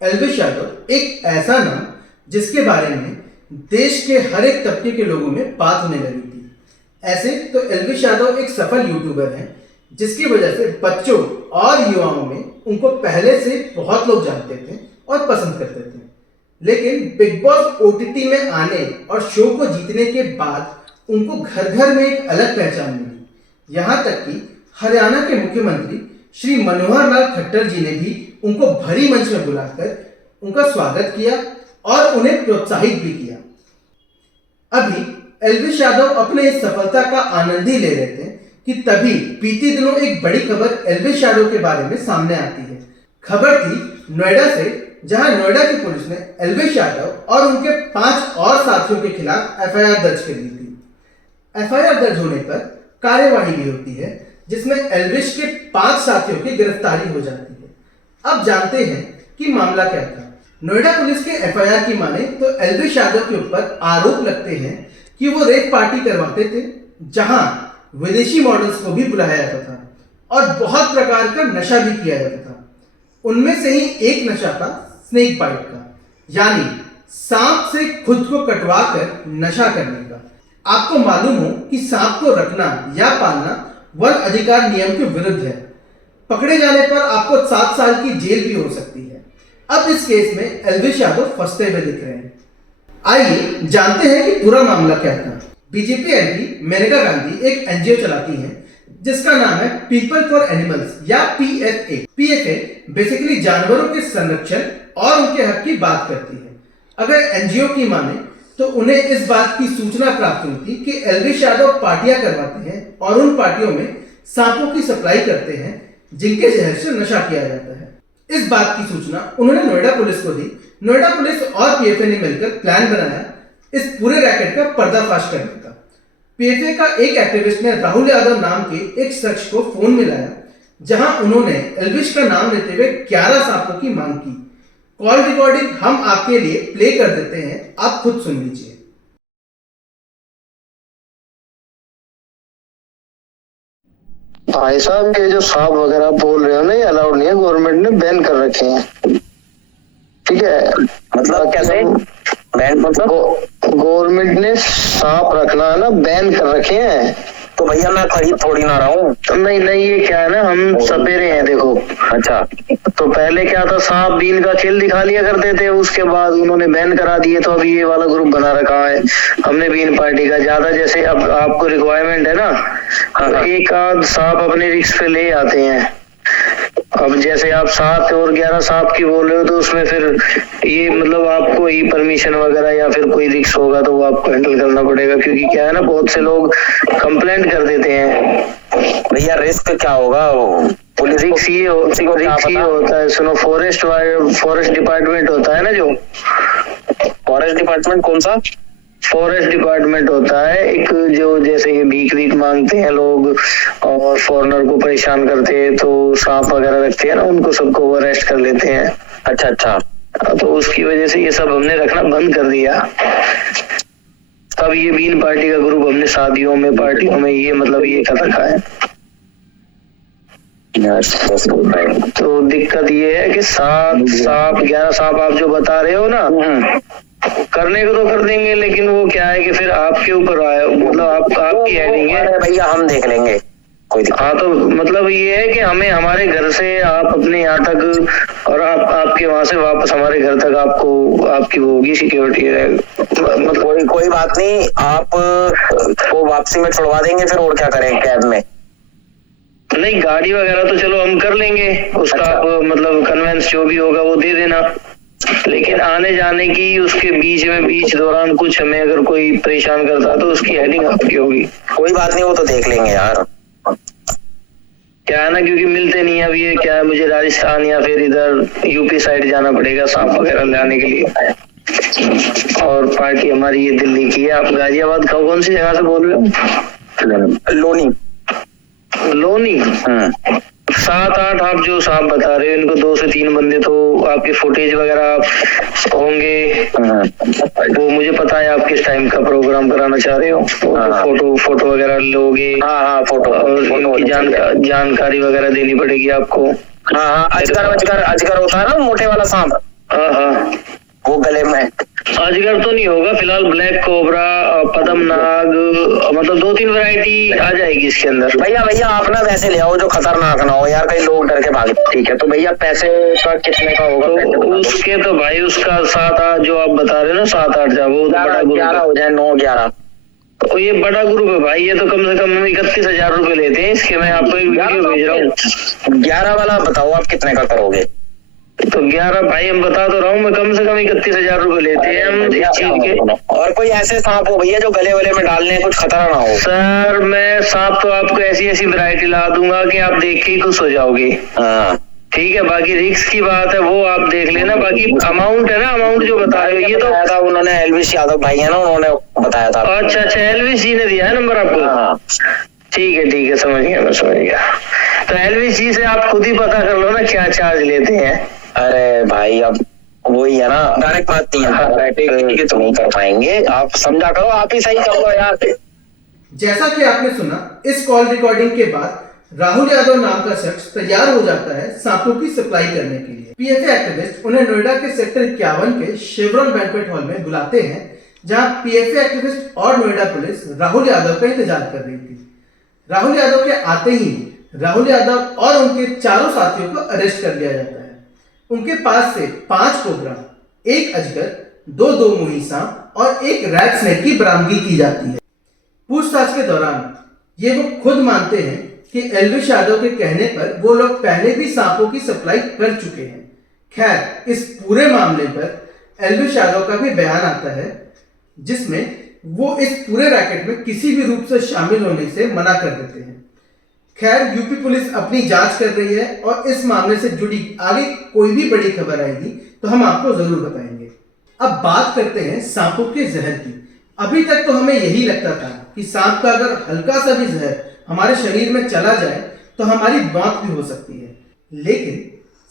एल्विश यादव एक ऐसा नाम जिसके बारे में देश के हर एक तबके के लोगों में बात होने लगी थी। ऐसे तो एल्विश यादव एक सफल यूट्यूबर हैं जिसकी वजह से बच्चों और युवाओं में उनको पहले से बहुत लोग जानते थे और पसंद करते थे। लेकिन बिग बॉस ओटीटी में आने और शो को जीतने के बाद उनको घर घर में एक अलग पहचान मिली। यहाँ तक कि हरियाणा के मुख्यमंत्री श्री मनोहर लाल खट्टर जी ने भी उनको भरी मंच में बुलाकर उनका स्वागत किया और उन्हें प्रोत्साहित भी किया। अभी एल्विश यादव अपने इस सफलता का आनंद ही ले रहे थे कि तभी बीते दिनों एक बड़ी खबर एल्विश यादव के बारे में सामने आती है। खबर थी नोएडा से, जहां नोएडा की पुलिस ने एल्विश यादव और उनके 5 और साथियों के खिलाफ एफआईआर दर्ज कर ली थी। एफआईआर दर्ज होने पर कार्यवाही भी होती है जिसमें एल्विश के 5 साथियों की गिरफ्तारी हो जाती है। अब जानते हैं कि मामला क्या था। नोएडा पुलिस के एफआईआर की माने तो एल्विश यादव के ऊपर आरोप लगते हैं कि वो रेप पार्टी करवाते थे जहां विदेशी मॉडल्स को भी बुलाया जाता था और बहुत प्रकार का नशा भी किया जाता था। उनमें से ही एक नशा था स्नेक बाइट का, यानी सांप से खुद को कटवा कर नशा करने का। आपको मालूम हो कि सांप को रखना या पालना वन अधिकार नियम के विरुद्ध है। पकड़े जाने पर आपको 7 साल की जेल भी हो सकती है। अब इस केस में एल्विश यादव फंसते हुए दिख रहे हैं। आइए जानते हैं कि पूरा मामला क्या था। बीजेपी एमपी मेनका गांधी एक एनजीओ चलाती हैं जिसका नाम है पीपल फॉर एनिमल्स या पीएफए। पीएफए बेसिकली जानवरों के संरक्षण और उनके हक की बात करती है। अगर एनजीओ की माने तो उन्हें इस बात की सूचना प्राप्त हुई थी कि एल्विश यादव पार्टियां करवाते हैं और उन पार्टियों में सांपों की सप्लाई करते हैं जिनके जहर से नशा किया जाता है। इस बात की सूचना उन्होंने नोएडा पुलिस को दी। नोएडा पुलिस और पीएफए ने मिलकर प्लान बनाया इस पूरे रैकेट का पर्दाफाश करने का। पीएफए का एक एक्टिविस्ट ने राहुल यादव नाम के एक शख्स को फोन मिलाया जहां उन्होंने एल्विश का नाम लेते हुए 11 सांपों की मांग की। कॉल रिकॉर्डिंग हम आपके लिए प्ले कर देते हैं, आप खुद सुन लीजिए। भाई साहब, ये जो सांप वगैरह बोल रहे हो ना, ये अलाउड नहीं है, गवर्नमेंट ने बैन कर रखे हैं। ठीक है, मतलब कैसे बैन? मतलब गवर्नमेंट ने सांप रखना है ना बैन कर रखे हैं। तो भैया मैं खरीद थोड़ी ना रहा हूँ। नहीं नहीं, ये क्या है ना, हम सपेरे हैं देखो। अच्छा, तो पहले क्या था, सांप बीन का खेल दिखा लिया करते थे, उसके बाद उन्होंने बैन करा दिए। तो अभी ये वाला ग्रुप बना रखा है हमने बीन पार्टी का। ज्यादा जैसे अब आपको रिक्वायरमेंट है ना, तो एक आध सांप अपने रिस्क पे ले आते हैं। अब जैसे आप 7 और 11 सांप की बोल रहे हो तो उसमें फिर ये मतलब आपको ही परमिशन वगैरह या फिर कोई रिस्क होगा तो वो आपको हैंडल करना पड़ेगा, क्योंकि क्या है ना, बहुत से लोग कंप्लेंट कर देते हैं। भैया रिस्क क्या होगा? पुलिस रिस्क ये होता है, सुनो, फॉरेस्ट डिपार्टमेंट होता है ना, जो फॉरेस्ट डिपार्टमेंट कौन सा? फॉरेस्ट डिपार्टमेंट होता है एक, जो जैसे ये भीख मांगते हैं लोग और फॉरेनर को परेशान करते हैं, तो सांप वगैरह रखते हैं ना, उनको सबको वो अरेस्ट कर लेते हैं। अच्छा अच्छा, तो उसकी वजह से ये सब हमने रखना बंद कर दिया। अब ये बीन पार्टी का ग्रुप हमने शादियों में, पार्टियों में ये मतलब ये कर रखा है। तो दिक्कत ये है कि 7 11 सांप आप जो बता रहे हो ना, करने को तो कर देंगे, लेकिन वो क्या है कि फिर आपके ऊपर आया, मतलब आपकी हेडिंग है। भैया हम देख लेंगे, कोई दिक्कत। हाँ, तो मतलब ये है कि हमें हमारे घर से आप अपने यहाँ तक और आपके वहां से वापस हमारे घर तक आपको आपकी वो होगी सिक्योरिटी मतलब कोई बात नहीं, आप वो वापसी में छुड़वा देंगे फिर, और क्या करें कैब में? नहीं, गाड़ी वगैरह तो चलो हम कर लेंगे उसका। अच्छा। आप मतलब कन्वेंस जो भी होगा वो दे देना, लेकिन आने जाने की उसके बीच दौरान कुछ हमें अगर कोई परेशान करता तो उसकी हेडिंग आपकी होगी। कोई बात नहीं, वो तो देख लेंगे यार। क्या है ना, क्योंकि मिलते नहीं। अब ये क्या है, मुझे राजस्थान या फिर इधर यूपी साइड जाना पड़ेगा सांप वगैरह लाने के लिए, और पार्टी हमारी ये दिल्ली की है। आप गाजियाबाद का कौन सी जगह से बोल रहे हो? लोनी। 7-8 आप जो सांप बता रहे हो, इनको 2 से 3 बंदे तो आपके फुटेज वगैरह होंगे। वो मुझे पता है आप किस टाइम का प्रोग्राम कराना चाह रहे हो। फोटो वगैरह लोगे। हाँ, फोटो और इनकी जानकारी वगैरह देनी पड़ेगी आपको। हाँ, अजगर होता है ना मोटे वाला सांप। वो गले में? अजगर तो नहीं होगा फिलहाल, ब्लैक कोबरा, पद्मनाग, मतलब 2-3 वैरायटी आ जाएगी इसके अंदर। भैया आप ना वैसे ले आओ जो खतरनाक ना हो यार, कई लोग डर के भागे। ठीक है, तो भैया पैसे का कितने का होगा? तो उसके तो भाई उसका 7-8 जो आप बता रहे हो ना, 7-8 जा, वो 11 हो जाए, 9-11। तो ये बड़ा ग्रुप है भाई, ये तो कम से कम 31,000 रुपए लेते हैं इसके। मैं आपको एक वीडियो भेज रहा हूँ। 11 वाला बताओ आप कितने का करोगे? तो 11 भाई हम बता तो रहा हूँ मैं, कम से कम 31,000 रुपए लेते हैं हम इस चीज के। और कोई ऐसे सांप हो भैया जो गले वले में डालने कुछ खतरा ना हो? सर मैं सांप तो आपको ऐसी वैरायटी ला दूंगा कि आप देख के ही खुश हो जाओगे। हाँ ठीक है, बाकी रिस्क की बात है वो आप देख लेना। बाकी अमाउंट है ना, अमाउंट जो बता रहे हो ये तो था उन्होंने, एलविश यादव भाई है ना, उन्होंने बताया था। अच्छा एलविश जी ने दिया है नंबर आपको? हाँ। ठीक है समझ गया, मैं समझ गया। तो एलविश जी से आप खुद ही पता कर लो ना क्या चार्ज लेते हैं। अरे भाई अब वही है ना, डायरेक्ट बात नहीं है तो नहीं कर पाएंगे, आप समझा करो, आप ही सही कर लो यार। जैसा कि आपने सुना, इस कॉल रिकॉर्डिंग के बाद राहुल यादव नाम का शख्स तैयार हो जाता है सांपों की सप्लाई करने के लिए। पीएफए एक्टिविस्ट उन्हें नोएडा के सेक्टर 51 के शेवरॉन बैंक्वेट हॉल में बुलाते हैं, जहां पीएफए एक्टिविस्ट और नोएडा पुलिस राहुल यादव का इंतजार कर रही थी। राहुल यादव के आते ही राहुल यादव और उनके चारों साथियों को अरेस्ट कर लिया जाता है। उनके पास से 5 कोबरा, 1 अजगर, 2 मोही सांप और 1 रैट स्नेक की बरामदगी की जाती है। पूछताछ के दौरान ये वो खुद मानते हैं कि एलविश यादव के कहने पर वो लोग पहले भी सांपों की सप्लाई कर चुके हैं। खैर, इस पूरे मामले पर एलविश यादव का भी बयान आता है, जिसमें वो इस पूरे रैकेट में किसी भी रूप से शामिल होने से मना कर देते हैं। खैर, यूपी पुलिस अपनी जांच कर रही है और इस मामले से जुड़ी आगे कोई भी बड़ी खबर आएगी तो हम आपको जरूर बताएंगे। अब बात करते हैं सांपों के जहर की। अभी तक तो हमें यही लगता था कि सांप का अगर हल्का सा भी जहर हमारे शरीर में चला जाए तो हमारी मौत भी हो सकती है, लेकिन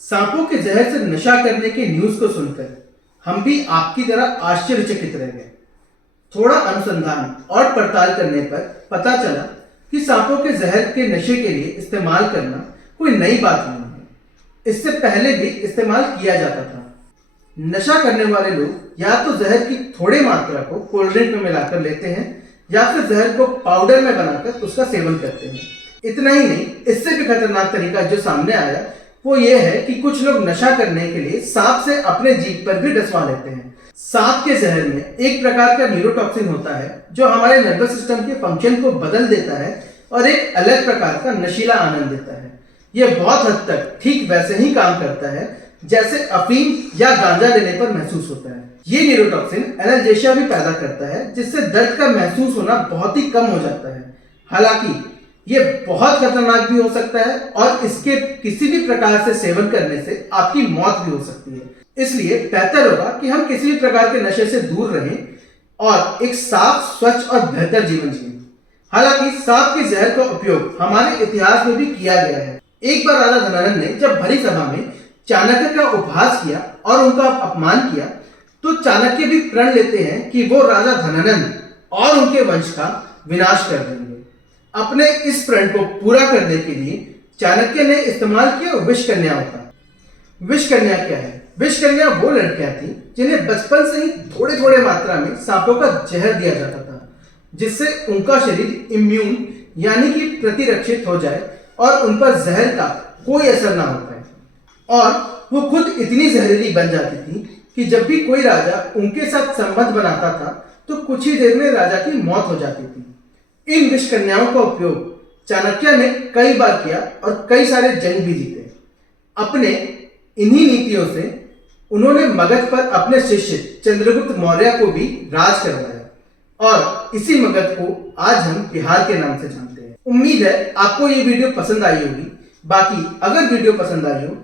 सांपों के जहर से नशा करने की न्यूज को सुनकर हम भी आपकी तरह आश्चर्यचकित रह गए। थोड़ा अनुसंधान और पड़ताल करने पर पता चला कि सांपों के जहर के नशे के लिए इस्तेमाल करना कोई नई बात नहीं है। इससे पहले भी इस्तेमाल किया जाता था। नशा करने वाले लोग या तो जहर की थोड़ी मात्रा को कोल्ड ड्रिंक में मिलाकर लेते हैं या फिर जहर को पाउडर में बनाकर उसका सेवन करते हैं। इतना ही नहीं, इससे भी खतरनाक तरीका जो सामने आया वो ये है कि कुछ लोग नशा करने के लिए सांप से अपने जीभ पर भी डसवा लेते हैं। सांप के जहर में एक प्रकार का न्यूरोटॉक्सिन होता है जो हमारे नर्वस सिस्टम के फंक्शन को बदल देता है और एक अलग प्रकार का नशीला आनंद देता है। यह बहुत हद तक ठीक वैसे ही काम करता है जैसे अफीम या गांजा लेने पर महसूस होता है। ये न्यूरोटॉक्सिन एनाल्जेशिया भी पैदा करता है, जिससे दर्द का महसूस होना बहुत ही कम हो जाता है। हालांकि ये बहुत खतरनाक भी हो सकता है और इसके किसी भी प्रकार से सेवन करने से आपकी मौत भी हो सकती है। इसलिए बेहतर होगा कि हम किसी भी प्रकार के नशे से दूर रहें और एक साफ, स्वच्छ और बेहतर जीवन जिएं। हालांकि सांप के जहर का उपयोग हमारे इतिहास में भी किया गया है। एक बार राजा धनानंद ने जब भरी सभा में चाणक्य का उपहास किया और उनका अपमान किया, तो चाणक्य भी प्रण लेते हैं कि वो राजा धनानंद और उनके वंश का विनाश कर देंगे। अपने इस प्रण को पूरा करने के लिए चाणक्य ने इस्तेमाल किया विषकन्याओं का। विषकन्या क्या है? विषकन्या वो लड़कियां थी जिन्हें बचपन से ही थोड़े थोड़े मात्रा में सांपों का जहर दिया जाता था, जिससे उनका शरीर इम्यून यानी कि प्रतिरक्षित हो जाए और उन पर जहर का कोई असर ना हो पाए। और वो खुद इतनी जहरीली बन जाती थी कि जब भी कोई राजा उनके साथ संबंध बनाता था तो कुछ ही देर में राजा की मौत हो जाती थी। इन विषकन्याओं का उपयोग चाणक्य ने कई बार किया और कई सारे जंग भी जीते। अपने इन्हीं नीतियों से उन्होंने मगध पर अपने शिष्य चंद्रगुप्त मौर्य को भी राज करवाया और इसी मगध को आज हम बिहार के नाम से जानते हैं। उम्मीद है आपको ये वीडियो पसंद आई होगी। बाकी अगर वीडियो पसंद आई हो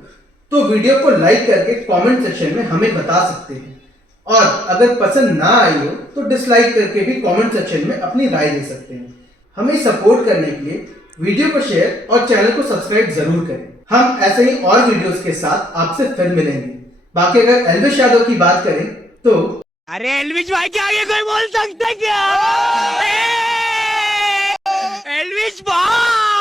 तो वीडियो को लाइक करके कमेंट सेक्शन में हमें बता सकते हैं, और अगर पसंद ना आई हो तो डिसलाइक करके भी कमेंट सेक्शन में अपनी राय दे सकते हैं। हमें सपोर्ट करने के लिए वीडियो को शेयर और चैनल को सब्सक्राइब जरूर करें। हम ऐसे ही और वीडियोस के साथ आपसे फिर मिलेंगे। बाकी अगर एल्विश यादव की बात करें तो अरे एल्विश भाई के आगे कोई बोल सकता क्या? एल्विश भाई